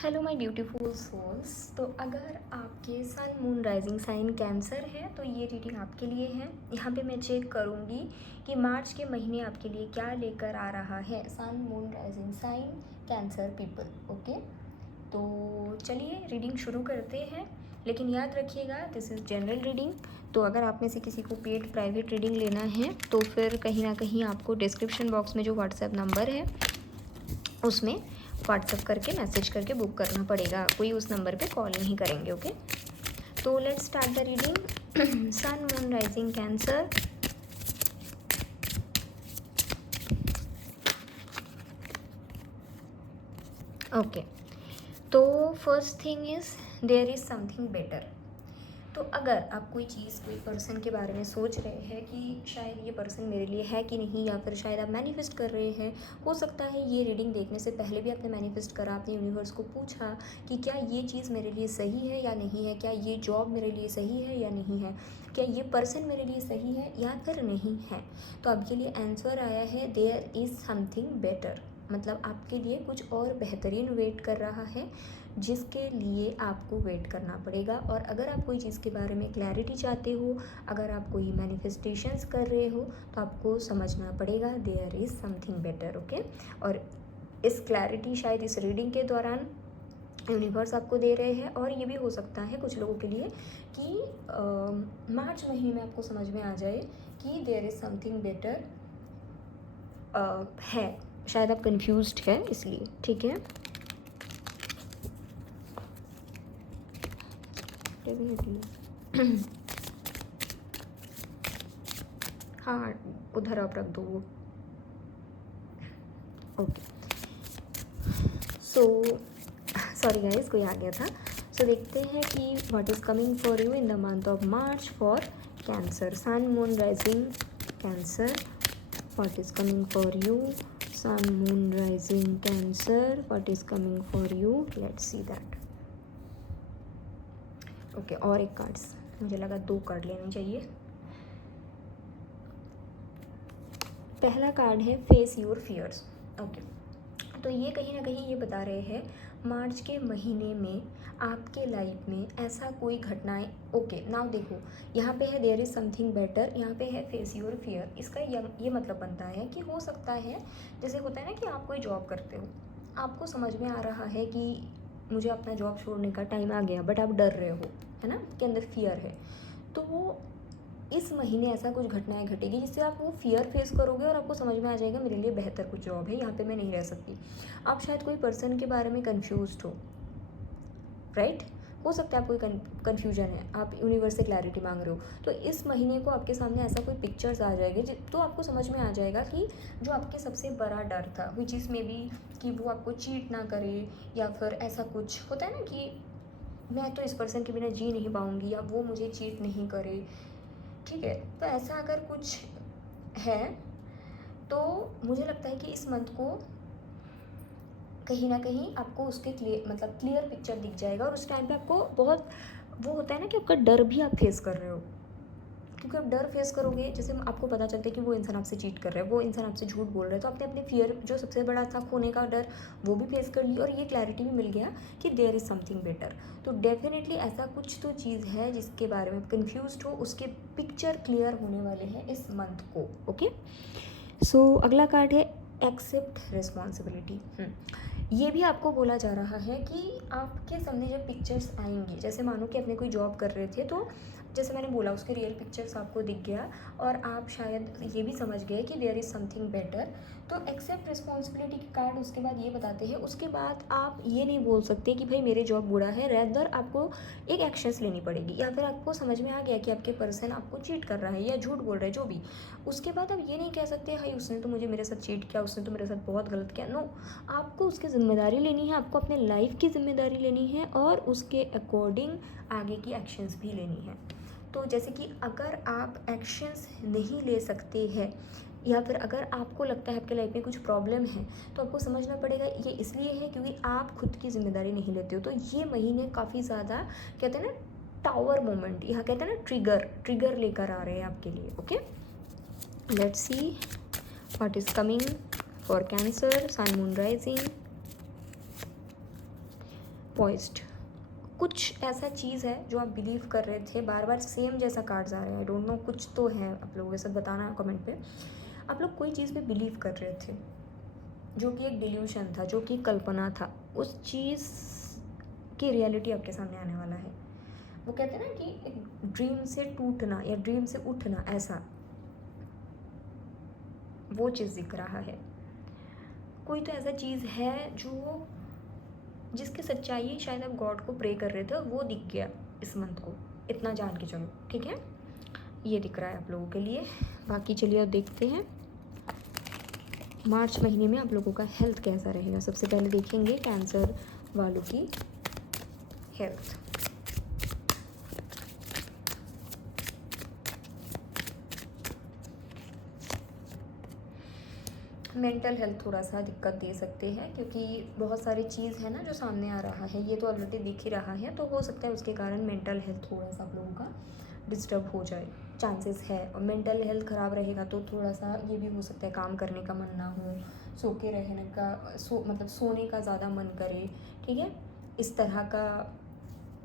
Hello my beautiful souls. तो अगर आपके sun moon rising sign cancer है तो ये रीडिंग आपके लिए है। यहाँ पे मैं चेक करूँगी कि मार्च के महीने आपके लिए क्या लेकर आ रहा है sun moon rising sign cancer people. Okay, तो चलिए रीडिंग शुरू करते हैं। लेकिन याद रखिएगा दिस इज़ जनरल रीडिंग। तो अगर आप में से किसी को पेड प्राइवेट रीडिंग लेना है तो फिर कहीं ना कहीं आपको डिस्क्रिप्शन बॉक्स में जो व्हाट्सएप नंबर है उसमें व्हाट्सएप करके मैसेज करके बुक करना पड़ेगा। कोई उस नंबर पे कॉल नहीं करेंगे। ओके, तो let's start the reading. Sun moon rising cancer. Okay, तो first thing is there is something better. तो अगर आप कोई चीज़ कोई पर्सन के बारे में सोच रहे हैं कि शायद ये पर्सन मेरे लिए है कि नहीं, या फिर शायद आप मैनिफेस्ट कर रहे हैं, हो सकता है ये रीडिंग देखने से पहले भी आपने मैनिफेस्ट करा, आपने यूनिवर्स को पूछा कि क्या ये चीज़ मेरे लिए सही है या नहीं है, क्या ये जॉब मेरे लिए सही है या नहीं है, क्या ये पर्सन मेरे लिए सही है या फिर नहीं है। तो आपके लिए आंसर आया है देयर इज़ समथिंग बेटर। मतलब आपके लिए कुछ और बेहतरीन वेट कर रहा है जिसके लिए आपको वेट करना पड़ेगा। और अगर आप कोई चीज़ के बारे में क्लैरिटी चाहते हो, अगर आप कोई मैनिफेस्टेशंस कर रहे हो तो आपको समझना पड़ेगा there is something better. Okay, और इस क्लैरिटी शायद इस रीडिंग के दौरान यूनिवर्स आपको दे रहे हैं। और ये भी हो सकता है कुछ लोगों के लिए कि मार्च महीने में आपको समझ में आ जाए कि देयर इज़ समथिंग बेटर है। शायद आप कंफ्यूज्ड है इसलिए। ठीक है, हाँ उधर आप रख दो वो। ओके, सो सॉरी गाइस, कोई आ गया था। सो देखते हैं कि what is coming for you in the month of March for cancer. Sun moon rising cancer, what is coming for you sun moon rising cancer, what is coming for you, let's see that. Okay, और एक cards, मुझे लगा 2 card लेने चाहिए। पहला card है face your fears. Okay, तो ये कहीं ना कहीं ये बता रहे हैं मार्च के महीने में आपके लाइफ में ऐसा कोई घटनाएं। ओके, नाउ देखो यहाँ पे है देयर इज़ समथिंग बेटर, यहाँ पे है फेस योर फियर। इसका ये मतलब बनता है कि हो सकता है जैसे होता है ना कि आप कोई जॉब करते हो, आपको समझ में आ रहा है कि मुझे अपना जॉब छोड़ने का टाइम आ गया, बट आप डर रहे हो, है ना, के अंदर फियर है। तो वो इस महीने ऐसा कुछ घटनाएं घटेगी जिससे आप वो फियर फेस करोगे और आपको समझ में आ जाएगा मेरे लिए बेहतर कुछ जॉब है, यहाँ पे मैं नहीं रह सकती। आप शायद कोई पर्सन के बारे में कंफ्यूज्ड हो, राइट। हो सकता है आप कोई कन्फ्यूजन है, आप यूनिवर्स से क्लैरिटी मांग रहे हो, तो इस महीने को आपके सामने ऐसा कोई पिक्चर्स आ जाएंगे तो आपको समझ में आ जाएगा कि जो आपके सबसे बड़ा डर था विच इज़ मे बी कि वो आपको चीट ना करे, या फिर ऐसा कुछ होता है ना कि मैं तो इस पर्सन के बिना जी नहीं पाऊँगी, या वो मुझे चीट नहीं करे। ठीक है, तो ऐसा अगर कुछ है तो मुझे लगता है कि इस मंथ को कहीं ना कहीं आपको उसके क्लियर पिक्चर दिख जाएगा। और उस टाइम पे आपको बहुत वो होता है ना कि आपका डर भी आप फेस कर रहे हो, क्योंकि आप डर फेस करोगे। जैसे आपको पता चलता है कि वो इंसान आपसे चीट कर रहा है, वो इंसान आपसे झूठ बोल रहा है, तो आपने अपने फियर जो सबसे बड़ा था खोने का डर वो भी फेस कर ली, और ये क्लैरिटी भी मिल गया कि देयर इज़ समथिंग बेटर। तो डेफिनेटली ऐसा कुछ तो चीज़ है जिसके बारे में कन्फ्यूज हो, उसके पिक्चर क्लियर होने वाले हैं इस मंथ को। ओके, सो अगला कार्ड है एक्सेप्ट रिस्पॉन्सिबिलिटी। ये भी आपको बोला जा रहा है कि आपके सामने जब पिक्चर्स आएंगी, जैसे मानो कि अपने कोई जॉब कर रहे थे, तो जैसे मैंने बोला उसके रियल पिक्चर्स आपको दिख गया और आप शायद ये भी समझ गए कि देयर इज़ समथिंग बेटर। तो एक्सेप्ट रिस्पॉन्सिबिलिटी के कार्ड उसके बाद ये बताते हैं, उसके बाद आप ये नहीं बोल सकते कि भाई मेरे जॉब बुरा है, रेदर आपको एक एक्शंस लेनी पड़ेगी। या फिर आपको समझ में आ गया कि आपके पर्सन आपको चीट कर रहा है या झूठ बोल रहा है, जो भी, उसके बाद आप ये नहीं कह सकते भाई उसने तो मुझे मेरे साथ चीट किया, उसने तो मेरे साथ बहुत गलत किया। नो, आपको उसकी ज़िम्मेदारी लेनी है, आपको अपने लाइफ की ज़िम्मेदारी लेनी है और उसके अकॉर्डिंग आगे की एक्शंस भी लेनी है। तो जैसे कि अगर आप एक्शंस नहीं ले सकते हैं, या फिर अगर आपको लगता है आपके लाइफ में कुछ प्रॉब्लम है, तो आपको समझना पड़ेगा ये इसलिए है क्योंकि आप खुद की ज़िम्मेदारी नहीं लेते हो। तो ये महीने काफ़ी ज़्यादा कहते हैं ना टावर मोमेंट, यहाँ कहते हैं ना ट्रिगर लेकर आ रहे हैं आपके लिए। Okay, let's see what is coming for cancer sun moon rising. Poised, कुछ ऐसा चीज़ है जो आप बिलीव कर रहे थे, बार बार सेम जैसा कार्ड्स आ रहे हैं, आई डोंट नो, कुछ तो है, आप लोगों के साथ बताना कमेंट पे। आप लोग कोई चीज़ पे बिलीव कर रहे थे जो कि एक डिल्यूशन था, जो कि कल्पना था, उस चीज़ की रियलिटी आपके सामने आने वाला है। वो कहते हैं ना कि एक ड्रीम से टूटना या ड्रीम से उठना, ऐसा वो चीज़ दिख रहा है। कोई तो ऐसा चीज़ है जो जिसकी सच्चाई शायद आप गॉड को प्रे कर रहे थे, वो दिख गया इस मंथ को, इतना जान के चलो, ठीक है। ये दिख रहा है आप लोगों के लिए। बाकी चलिए अब देखते हैं मार्च महीने में आप लोगों का हेल्थ कैसा रहेगा। सबसे पहले देखेंगे कैंसर वालों की हेल्थ। मेंटल हेल्थ थोड़ा सा दिक्कत दे सकते हैं, क्योंकि बहुत सारी चीज़ है ना जो सामने आ रहा है, ये तो ऑलरेडी दिख ही रहा है, तो हो सकता है उसके कारण मेंटल हेल्थ थोड़ा सा आप लोगों का डिस्टर्ब हो जाए, चांसेस है। और मेंटल हेल्थ ख़राब रहेगा तो थोड़ा सा ये भी हो सकता है काम करने का मन ना हो, सो के रहने का मतलब सोने का ज़्यादा मन करे, ठीक है, इस तरह का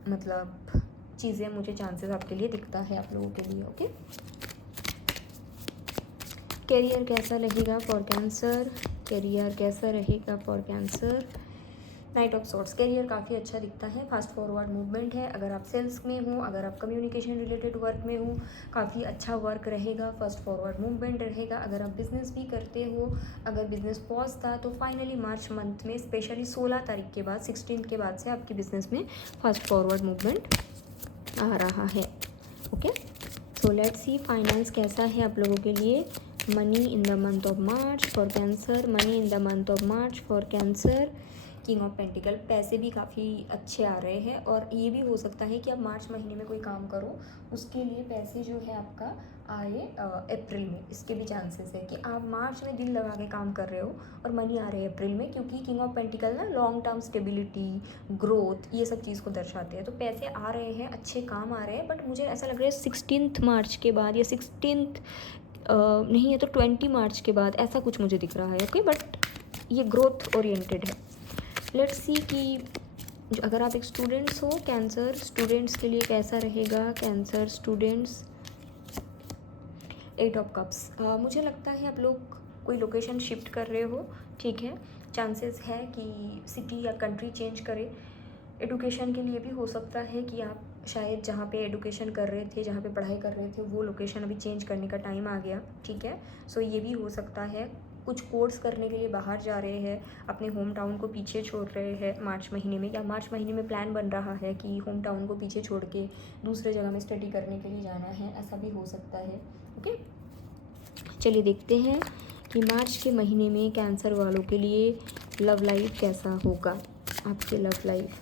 मतलब चीज़ें मुझे चांसेस आपके लिए दिखता है आप लोगों के लिए। ओके, करियर कैसा रहेगा फॉर कैंसर, करियर कैसा रहेगा for cancer. Knight of swords, career काफ़ी अच्छा दिखता है, फास्ट फॉरवर्ड मूवमेंट है। अगर आप सेल्स में हो, अगर आप कम्युनिकेशन रिलेटेड वर्क में हो, काफ़ी अच्छा वर्क रहेगा, फास्ट फॉरवर्ड मूवमेंट रहेगा। अगर आप बिज़नेस भी करते हो, अगर बिज़नेस पॉज था तो फाइनली मार्च मंथ में स्पेशली 16 तारीख के बाद, 16 के बाद से आपकी बिज़नेस में फास्ट फॉरवर्ड मूवमेंट आ रहा है। Okay, so let's see finance कैसा है आप लोगों के लिए। Money in the month of March for cancer, money in the month of March for cancer. King of pentacles, पैसे भी काफ़ी अच्छे आ रहे हैं, और ये भी हो सकता है कि आप मार्च महीने में कोई काम करो, उसके लिए पैसे जो है आपका आए अप्रैल में, इसके भी चांसेस है कि आप मार्च में दिल लगा के काम कर रहे हो और मनी आ रहे हैं अप्रैल में, क्योंकि किंग ऑफ पेंटिकल ना लॉन्ग टर्म स्टेबिलिटी, ग्रोथ, ये सब चीज़ को दर्शाते हैं। तो पैसे आ रहे हैं, अच्छे काम आ रहे हैं, बट मुझे ऐसा लग रहा है 16 मार्च के बाद या 16 नहीं है तो 20 मार्च के बाद ऐसा कुछ मुझे दिख रहा है। ओके, बट ये ग्रोथ ओरिएंटेड है। लेट्स सी कि अगर आप एक स्टूडेंट्स हो, कैंसर स्टूडेंट्स के लिए कैसा रहेगा। कैंसर स्टूडेंट्स, 8 ऑफ कप्स, मुझे लगता है आप लोग कोई लोकेशन शिफ्ट कर रहे हो, ठीक है, चांसेस है कि सिटी या कंट्री चेंज करें। एडुकेशन के लिए भी हो सकता है कि आप शायद जहाँ पे एडुकेशन कर रहे थे, जहाँ पे पढ़ाई कर रहे थे, वो लोकेशन अभी चेंज करने का टाइम आ गया, ठीक है। सो ये भी हो सकता है। कुछ कोर्स करने के लिए बाहर जा रहे हैं, अपने होम टाउन को पीछे छोड़ रहे हैं मार्च महीने में, या मार्च महीने में प्लान बन रहा है कि होम टाउन को पीछे छोड़ के दूसरे जगह में स्टडी करने के लिए जाना है, ऐसा भी हो सकता है। ओके, चलिए देखते हैं कि मार्च के महीने में कैंसर वालों के लिए लव लाइफ कैसा होगा, आपके लव लाइफ।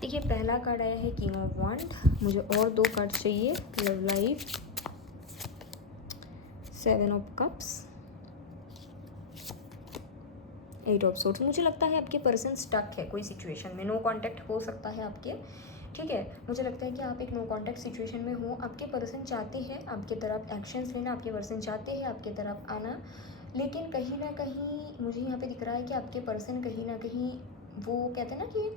देखिए, पहला कार्ड आया है किंग ऑफ वांड, मुझे और 2 कार्ड चाहिए। Love life, 7 of cups, 8 of swords. मुझे लगता है आपके पर्सन स्टक है कोई सिचुएशन में, नो कांटेक्ट हो सकता है आपके, ठीक है। मुझे लगता है कि आप एक नो कांटेक्ट सिचुएशन में हो, आपके पर्सन चाहते हैं आपके तरफ एक्शंस लेना, आपके पर्सन चाहते हैं आपके तरफ आना, लेकिन कहीं ना कहीं मुझे यहाँ पे दिख रहा है कि आपके पर्सन कहीं ना कहीं, वो कहते हैं ना कि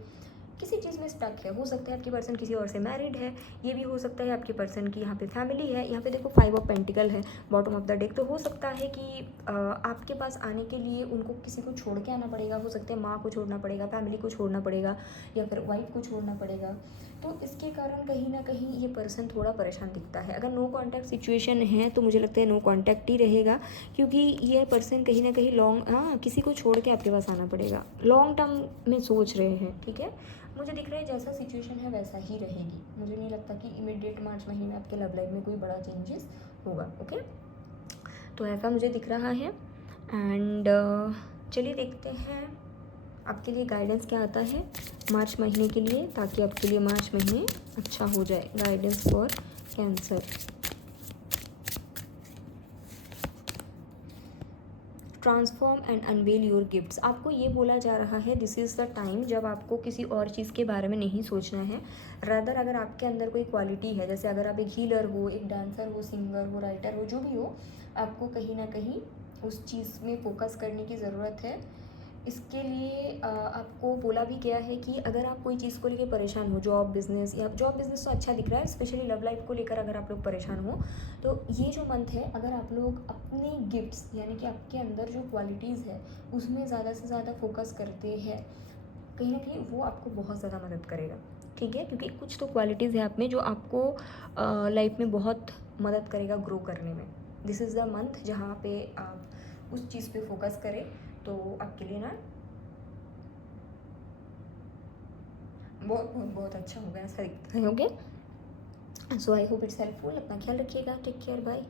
किसी चीज़ में स्टक है। हो सकता है आपकी पर्सन किसी और से मैरिड है, ये भी हो सकता है आपकी पर्सन की यहाँ पे फैमिली है। यहाँ पे देखो 5 ऑफ पेंटिकल है बॉटम ऑफ द डेक, तो हो सकता है कि आपके पास आने के लिए उनको किसी को छोड़ के आना पड़ेगा। हो सकता है माँ को छोड़ना पड़ेगा, फैमिली को छोड़ना पड़ेगा, या फिर वाइफ को छोड़ना पड़ेगा। तो इसके कारण कहीं ना कहीं ये पर्सन थोड़ा परेशान दिखता है। अगर नो कॉन्टैक्ट सिचुएशन है तो मुझे लगता है नो कॉन्टैक्ट ही रहेगा, क्योंकि ये पर्सन कहीं ना कहीं किसी को छोड़ के आपके पास आना पड़ेगा, लॉन्ग टर्म में सोच रहे हैं, ठीक है। मुझे दिख रहा है जैसा सिचुएशन है वैसा ही रहेगी, मुझे नहीं लगता कि इमीडिएट मार्च महीने में आपके लव लाइफ में कोई बड़ा चेंजेस होगा। ओके, तो ऐसा मुझे दिख रहा है। एंड चलिए देखते हैं आपके लिए गाइडेंस क्या आता है मार्च महीने के लिए, ताकि आपके लिए मार्च महीने अच्छा हो जाए। Guidance for cancer, transform and unveil your gifts. आपको ये बोला जा रहा है दिस इज़ द टाइम जब आपको किसी और चीज़ के बारे में नहीं सोचना है। रादर अगर आपके अंदर कोई क्वालिटी है, जैसे अगर आप एक हीलर हो, एक डांसर हो, सिंगर हो, राइटर हो, जो भी हो, आपको कहीं ना कहीं उस चीज़ में फोकस करने की ज़रूरत है। इसके लिए आपको बोला भी गया है कि अगर आप कोई चीज़ को लेके परेशान हो, जॉब बिज़नेस, या जॉब बिज़नेस तो अच्छा दिख रहा है, स्पेशली लव लाइफ को लेकर अगर आप लोग परेशान हो, तो ये जो मंथ है, अगर आप लोग अपने गिफ्ट्स यानी कि आपके अंदर जो क्वालिटीज़ है उसमें ज़्यादा से ज़्यादा फोकस करते हैं, कहीं ना कहीं वो आपको बहुत ज़्यादा मदद करेगा। ठीक है, क्योंकि कुछ तो क्वालिटीज़ है आप में जो आपको लाइफ में बहुत मदद करेगा ग्रो करने में। दिस इज़ द मंथ जहाँ पे आप उस चीज़ पे फोकस करें तो आपके लिए ना बहुत बहुत बहुत अच्छा होगा, ऐसा दिखता है। Okay, so I hope it's helpful. अपना ख्याल रखिएगा, टेक केयर, बाय।